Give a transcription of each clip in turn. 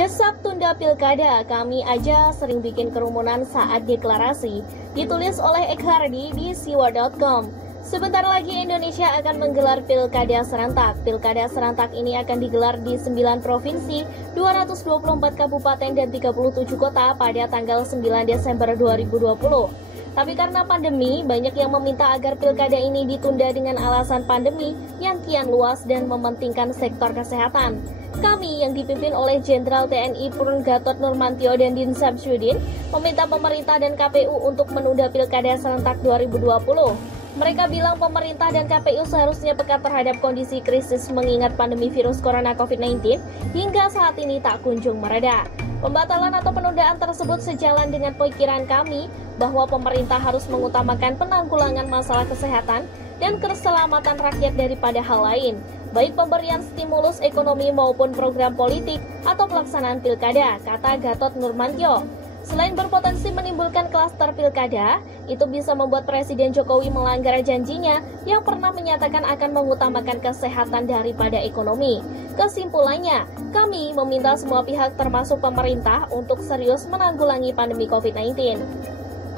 Desak tunda pilkada, kami aja sering bikin kerumunan saat deklarasi. Ditulis oleh Ekhardi di siwa.com. Sebentar lagi Indonesia akan menggelar pilkada serentak. Pilkada serentak ini akan digelar di 9 provinsi, 224 kabupaten dan 37 kota pada tanggal 9 Desember 2020. Tapi karena pandemi, banyak yang meminta agar pilkada ini ditunda dengan alasan pandemi yang kian luas dan mementingkan sektor kesehatan. Kami yang dipimpin oleh Jenderal TNI Purn Gatot Nurmantio dan Din Syamsuddin meminta pemerintah dan KPU untuk menunda pilkada serentak 2020. Mereka bilang pemerintah dan KPU seharusnya peka terhadap kondisi krisis mengingat pandemi virus corona COVID-19 hingga saat ini tak kunjung mereda. Pembatalan atau penundaan tersebut sejalan dengan pikiran kami bahwa pemerintah harus mengutamakan penanggulangan masalah kesehatan dan keselamatan rakyat daripada hal lain, baik pemberian stimulus ekonomi maupun program politik atau pelaksanaan pilkada, kata Gatot Nurmantio. Selain berpotensi menimbulkan klaster pilkada, itu bisa membuat Presiden Jokowi melanggar janjinya yang pernah menyatakan akan mengutamakan kesehatan daripada ekonomi. Kesimpulannya, kami meminta semua pihak termasuk pemerintah untuk serius menanggulangi pandemi COVID-19.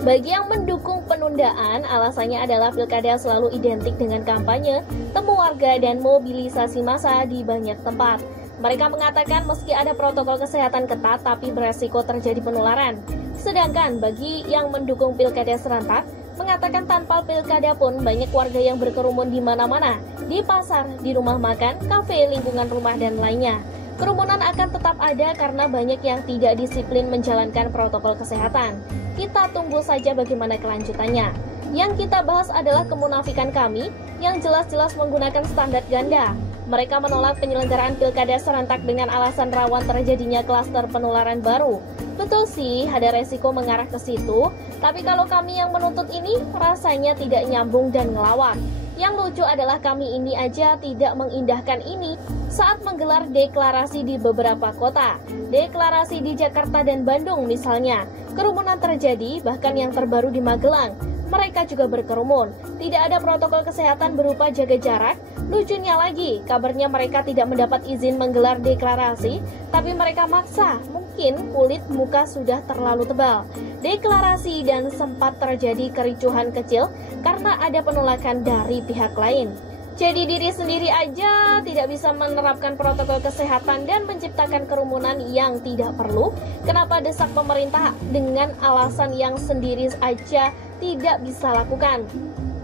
Bagi yang mendukung penundaan, alasannya adalah pilkada selalu identik dengan kampanye, temu warga, dan mobilisasi massa di banyak tempat. Mereka mengatakan meski ada protokol kesehatan ketat, tapi beresiko terjadi penularan. Sedangkan bagi yang mendukung pilkada serentak, mengatakan tanpa pilkada pun banyak warga yang berkerumun di mana-mana, di pasar, di rumah makan, kafe, lingkungan rumah, dan lainnya. Kerumunan akan tetap ada karena banyak yang tidak disiplin menjalankan protokol kesehatan. Kita tunggu saja bagaimana kelanjutannya. Yang kita bahas adalah kemunafikan kami yang jelas-jelas menggunakan standar ganda. Mereka menolak penyelenggaraan pilkada serentak dengan alasan rawan terjadinya klaster penularan baru. Betul sih, ada resiko mengarah ke situ, tapi kalau kami yang menuntut ini rasanya tidak nyambung dan ngelawak. Yang lucu adalah kami ini aja tidak mengindahkan ini saat menggelar deklarasi di beberapa kota. Deklarasi di Jakarta dan Bandung misalnya, kerumunan terjadi, bahkan yang terbaru di Magelang. Mereka juga berkerumun. Tidak ada protokol kesehatan berupa jaga jarak. Lucunya lagi, kabarnya mereka tidak mendapat izin menggelar deklarasi, tapi mereka maksa. Mungkin kulit muka sudah terlalu tebal. Deklarasi dan sempat terjadi kericuhan kecil karena ada penolakan dari pihak lain. Jadi diri sendiri aja tidak bisa menerapkan protokol kesehatan dan menciptakan kerumunan yang tidak perlu. Kenapa desak pemerintah dengan alasan yang sendiri aja tidak bisa lakukan?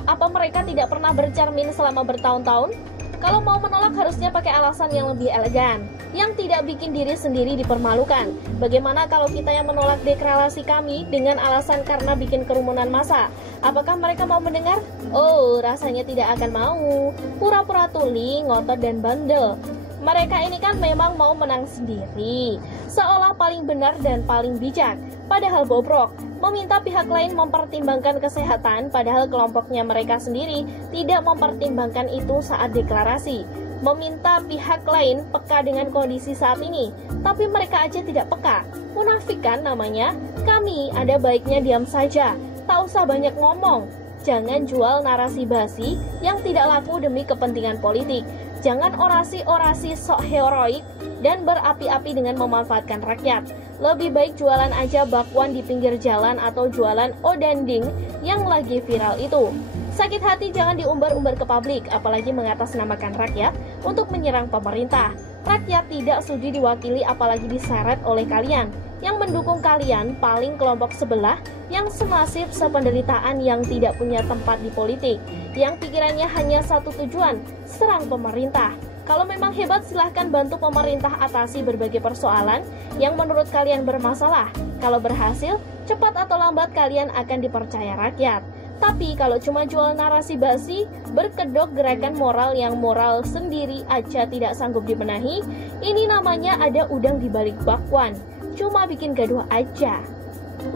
Apa mereka tidak pernah bercermin selama bertahun-tahun? Kalau mau menolak harusnya pakai alasan yang lebih elegan, yang tidak bikin diri sendiri dipermalukan. Bagaimana kalau kita yang menolak deklarasi kami dengan alasan karena bikin kerumunan massa? Apakah mereka mau mendengar? Oh, rasanya tidak akan mau. Pura-pura tuli, ngotot, dan bandel. Mereka ini kan memang mau menang sendiri, seolah paling benar dan paling bijak, padahal bobrok. Meminta pihak lain mempertimbangkan kesehatan, padahal kelompoknya mereka sendiri tidak mempertimbangkan itu saat deklarasi. Meminta pihak lain peka dengan kondisi saat ini, tapi mereka aja tidak peka. Munafik kan namanya? Kami ada baiknya diam saja, tak usah banyak ngomong. Jangan jual narasi basi yang tidak laku demi kepentingan politik. Jangan orasi-orasi sok heroik dan berapi-api dengan memanfaatkan rakyat. Lebih baik jualan aja bakwan di pinggir jalan atau jualan odanding yang lagi viral itu. Sakit hati jangan diumbar-umbar ke publik, apalagi mengatasnamakan rakyat untuk menyerang pemerintah. Rakyat tidak sudi diwakili apalagi diseret oleh kalian. Yang mendukung kalian paling kelompok sebelah yang senasib sependeritaan yang tidak punya tempat di politik, yang pikirannya hanya satu tujuan, serang pemerintah. Kalau memang hebat silahkan bantu pemerintah atasi berbagai persoalan yang menurut kalian bermasalah. Kalau berhasil, cepat atau lambat kalian akan dipercaya rakyat. Tapi kalau cuma jual narasi basi, berkedok gerakan moral yang moral sendiri aja tidak sanggup dibenahi, ini namanya ada udang di balik bakwan. Cuma bikin gaduh aja.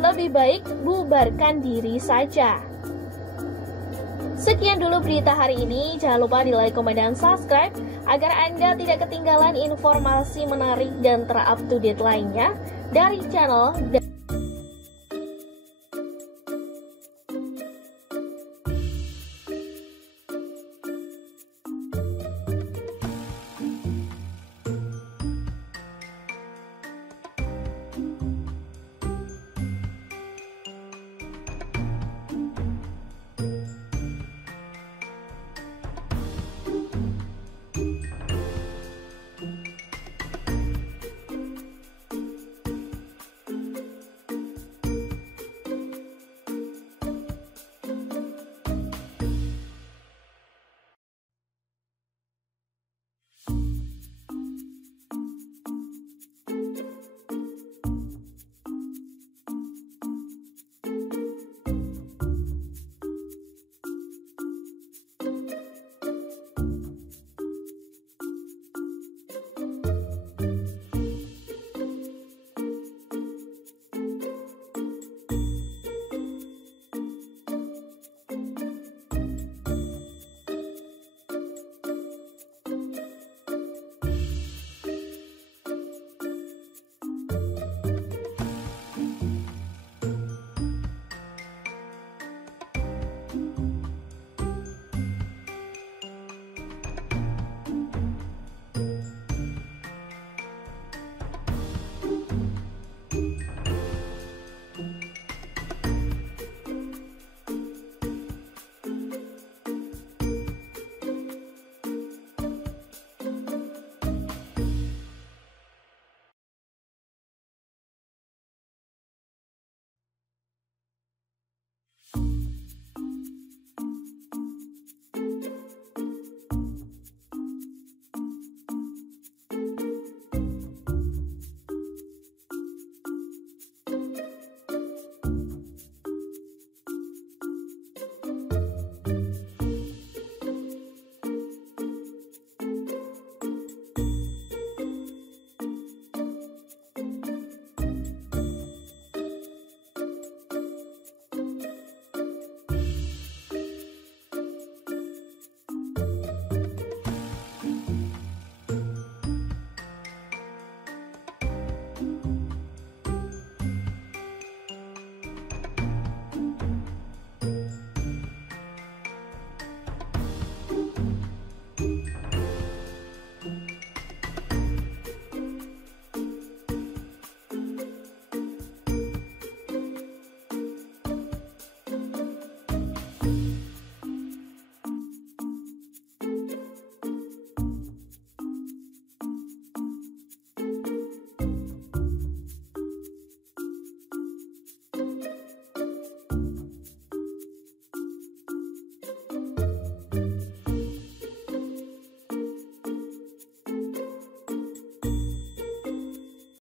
Lebih baik bubarkan diri saja. Sekian dulu berita hari ini. Jangan lupa di like, komen, dan subscribe agar Anda tidak ketinggalan informasi menarik dan ter-up-to-date lainnya dari channel